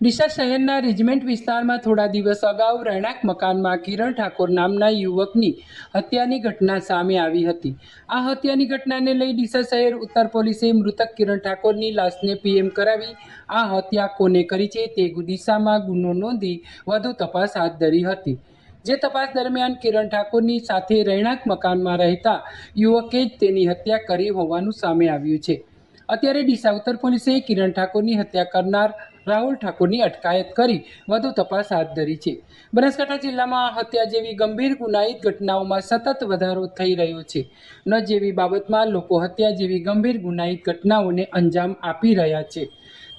ડીસા શહેરના રેજિમેન્ટ વિસ્તારમાં થોડા દિવસ અગાઉ રહેણાંક મકાનમાં કિરણ ઠાકોર નામના યુવકની હત્યાની ઘટના સામે આવી હતી। આ હત્યાની ઘટનાને લઈ ડીસા શહેર ઉત્તર પોલીસે મૃતક કિરણ ઠાકોરની લાશને પીએમ કરાવી આ હત્યા કોને કરી છે તે દિશામાં ગુનો નોંધી વધુ તપાસ હાથ ધરી હતી। જે તપાસ દરમિયાન કિરણ ઠાકોરની સાથે રહેણાંક મકાનમાં રહેતા યુવકે જ તેની હત્યા કરી હોવાનું સામે આવ્યું છે। અત્યારે ડીસા ઉત્તર પોલીસે કિરણ ઠાકોરની હત્યા કરનાર રાહુલ ઠાકોરની અટકાયત કરી વધુ તપાસ હાથ ધરી છે। બનાસકાંઠા જિલ્લામાં હત્યા જેવી ગંભીર ગુનાહિત ઘટનાઓમાં સતત વધારો થઈ રહ્યો છે। ન જેવી બાબતમાં લોકો હત્યા જેવી ગંભીર ગુનાહિત ઘટનાઓને અંજામ આપી રહ્યા છે,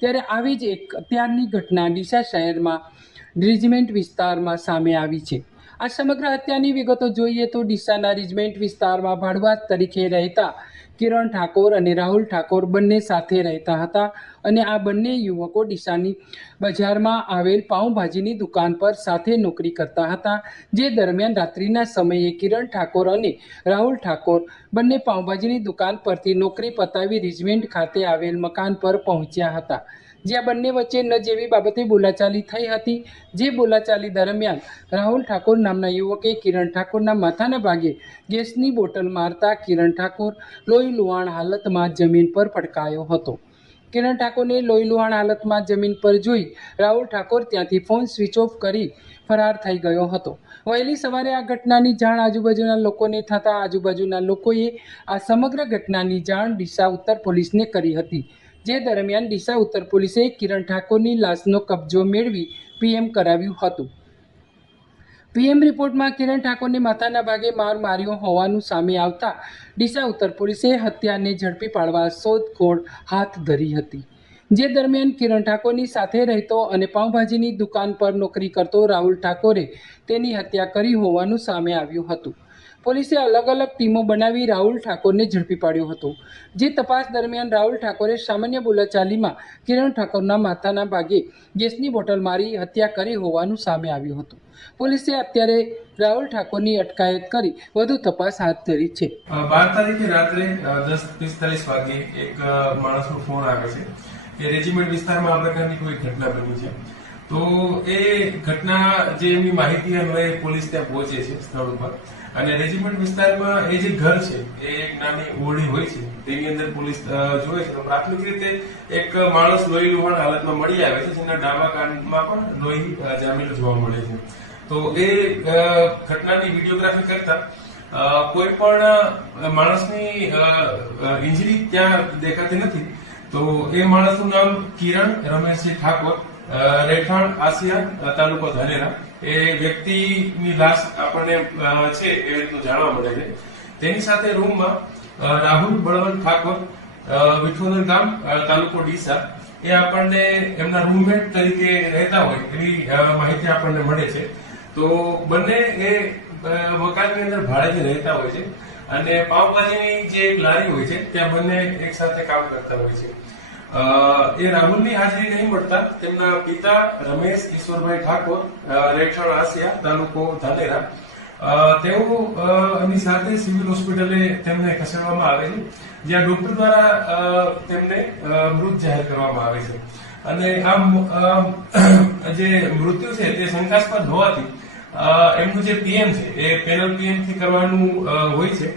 ત્યારે આવી જ એક અત્યારની ઘટના ડીસા શહેરમાં રેજિમેન્ટ વિસ્તારમાં સામે આવી છે। આ સમગ્ર હત્યાની વિગતો જોઈએ તો ડીસાના રેજિમેન્ટ વિસ્તારમાં ભાડુઆત તરીકે રહેતા કિરણ ઠાકોર અને રાહુલ ઠાકોર બંને સાથે રહેતા હતા અને આ બંને યુવકો ડીસાની બજારમાં આવેલ પાઉંભાજીની દુકાન પર સાથે નોકરી કરતા હતા। જે દરમિયાન રાત્રિના સમયે કિરણ ઠાકોર અને રાહુલ ઠાકોર બંને પાઉંભાજીની દુકાન પરથી નોકરી પતાવી રેજિમેન્ટ ખાતે આવેલ મકાન પર પહોંચ્યા હતા, જ્યાં બંને વચ્ચે ન જેવી બાબતે બોલાચાલી થઈ હતી। જે બોલાચાલી દરમિયાન રાહુલ ઠાકોર નામના યુવકે કિરણ ઠાકોરના માથાના ભાગે ગેસની બોટલ મારતા કિરણ ઠાકોર લોહી લુહાણ હાલતમાં જમીન પર પટકાયો હતો। કિરણ ઠાકોરને લોહી લુહાણ હાલતમાં જમીન પર જોઈ રાહુલ ઠાકોર ત્યાંથી ફોન સ્વિચ ઓફ કરી ફરાર થઈ ગયો હતો। વહેલી સવારે આ ઘટનાની જાણ આજુબાજુના લોકોને થતાં આજુબાજુના લોકોએ આ સમગ્ર ઘટનાની જાણ ડીસા ઉત્તર પોલીસને કરી હતી। જે દરમિયાન ડીસા ઉત્તર પોલીસે કિરણ ઠાકોરની લાશનો કબજો મેળવી પીએમ કરાવ્યું હતું। પીએમ રિપોર્ટમાં કિરણ ઠાકોરને માથાના ભાગે માર માર્યો હોવાનું સામે આવતા ડીસા ઉત્તર પોલીસે હત્યાને ઝડપી પાડવા શોધખોળ હાથ ધરી હતી। જે દરમિયાન કિરણ ઠાકોરની સાથે રહેતો અને પાઉંભાજીની દુકાન પર નોકરી કરતો રાહુલ ઠાકોરે તેની હત્યા કરી હોવાનું સામે આવ્યું હતું। પોલીસે અલગ અલગ ટીમો બનાવી રાહુલ ઠાકોરને ઝડપી પાડ્યો હતો। જે તપાસ દરમિયાન રાહુલ ઠાકોરે સામાન્ય બોલાચાલીમાં કિરણ ઠાકોરના માથાના ભાગે ગેસની બોટલ મારી હત્યા કરી હોવાનું સામે આવ્યું હતું। પોલીસે અત્યારે રાહુલ ઠાકોરની અટકાયત કરી વધુ તપાસ હાથ ધરી છે। 12 તારીખે રાત્રે 10:45 વાગે એક માણસનો ફોન આવે છે કે રેજિમેન્ટ વિસ્તારમાં આ પ્રકારની કોઈ ઘટના બની છે। તો એ ઘટના જે એમની માહિતી અન્વયે પોલીસ ત્યાં પહોંચે છે સ્થળ ઉપર અને રેજિમેન્ટ વિસ્તારમાં એ જે ઘર છે એ એક નાની ઓરડી હોય છે, તેની અંદર પોલીસ જોવે છે તો પ્રાથમિક રીતે એક માણસ લોહી લુહાણ હાલતમાં મળી આવે છે, જેના ડાબા કાનમાં પણ લોહી જામેલું જોવા મળે છે। તો એ ઘટનાની વિડીયોગ્રાફી કરતા કોઈ પણ માણસની ઇન્જરી ત્યાં દેખાતી નથી। તો એ માણસનું નામ કિરણ રમેશજી ઠાકોર, રહેઠાણ આસિયા, તાલુકો ધાનેરા, એ વ્યક્તિની લાશ આપણને છે એ રીતનું જાણવા મળે છે। તેની સાથે રૂમમાં રાહુલ બળવંત ઠાકોર, વિઠોદર ગામ, તાલુકો ડીસા, એ આપણને એમના રૂમમેટ તરીકે રહેતા હોય એવી માહિતી આપણને મળે છે। તો બંને એ મકાનની અંદર ભાડેથી રહેતા હોય છે અને પાવભાજીની જે એક લારી હોય છે ત્યાં બંને એક સાથે કામ કરતા હોય છે। એ રાહુલની હાજરી નહીં મળતા તેમના પિતા રમેશ ઈશ્વરભાઈ ઠાકોર, રહેઠાણ આસિયા, તાલુકો ધાનેરા, તેઓ એમની સાથે સિવિલ હોસ્પિટલે તેમને ખસેડવામાં આવે છે, જ્યાં ડોક્ટર દ્વારા તેમને મૃત જાહેર કરવામાં આવે છે। અને આ જે મૃત્યુ છે તે શંકાસ્પદ હોવાથી એમનું જે પીએમ છે એ પેનલ પીએમ થી કરવાનું હોય છે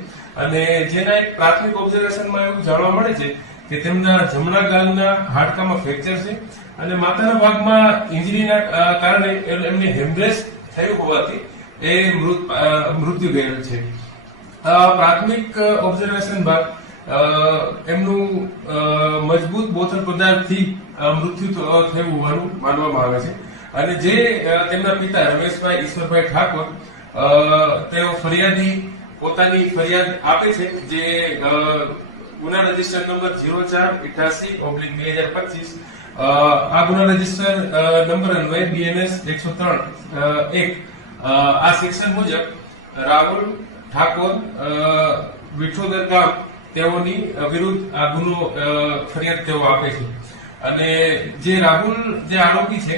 અને જેના એક પ્રાથમિક ઓબ્ઝર્વેશનમાં એવું જાણવા મળે છે કે તેમના જમણા ગાલના હાડકામાં ફ્રેક્ચર છે અને માથાના ભાગમાં ઇન્જરીના કારણે એમને હેમરેજ થયું હોવાથી એ મૃત્યુ ગયેલ છે। પ્રાથમિક ઓબ્ઝર્વેશન બાદ એમનું મજબૂત બોથડ પદાર્થથી મૃત્યુ થયું હોવાનું માનવામાં આવે છે અને જે તેમના પિતા રમેશભાઈ ઈશ્વરભાઈ ઠાકોર તેઓ ફરિયાદી પોતાની ફરિયાદ આપે છે, જે ગુના રજીસ્ટર નંબર 0488/2025 આ ગુના રજીસ્ટર નંબર અન્વયે BNS 103(1) આ સેક્શન મુજબ રાહુલ ઠાકોર, વિઠોદર ગામ, તેઓની વિરુદ્ધ આ ગુનો ફરિયાદ તેઓ આપે છે અને જે રાહુલ જે આરોપી છે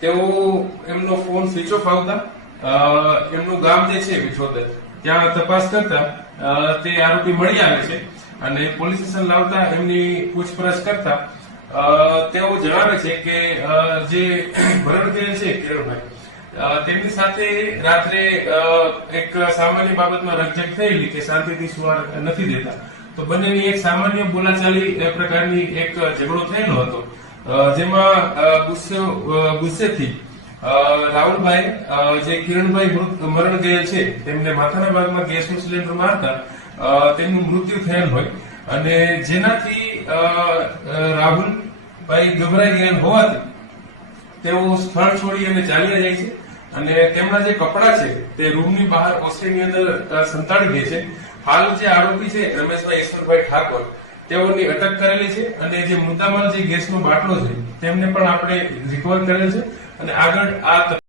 તેઓ એમનો ફોન સ્વિચ ઓફ આવતા એમનું ગામ જે છે વિઠોદર, ત્યાં તપાસ કરતા તે આરોપી મળી આવે છે અને પોલીસ સ્ટેશન લાવતા એમની પૂછપરછ કરતા તેઓ જણાવે છે કે જે મરણ ગયેલ છે કિરણભાઈ, તેમની સાથે રાત્રે એક સામાન્ય બાબતમાં રકઝક થયેલી કે શાંતિથી સુવા નથી દેતા. તો બંનેની એક સામાન્ય બોલાચાલી પ્રકારની એક ઝઘડો થયેલો હતો, જેમાં ગુસ્સેથી રાહુલભાઈ, જે કિરણભાઈ મરણ ગયેલ છે, તેમને માથાના ભાગમાં ગેસનું સિલિન્ડર મારતા તેમનું મૃત્યુ થયેલ હોય અને જેનાથી રાહુલભાઈ ગભરાઈ ગયા હોવાથી તેઓ સ્થળ છોડી અને ચાલ્યા જાય છે અને તેમના જે કપડા છે તે રૂમની બહાર ઓસરીની અંદર સંતાડી દે છે. હાલ જે આરોપી છે રમેશભાઈ ઈશ્વરભાઈ ઠાકોર, તેઓની અટક કરેલી છે અને જે મુદ્દામાલ જે ગેસનો બાટલો છે તેમને પણ આપણે રિકવર કરેલ છે અને આગળ આ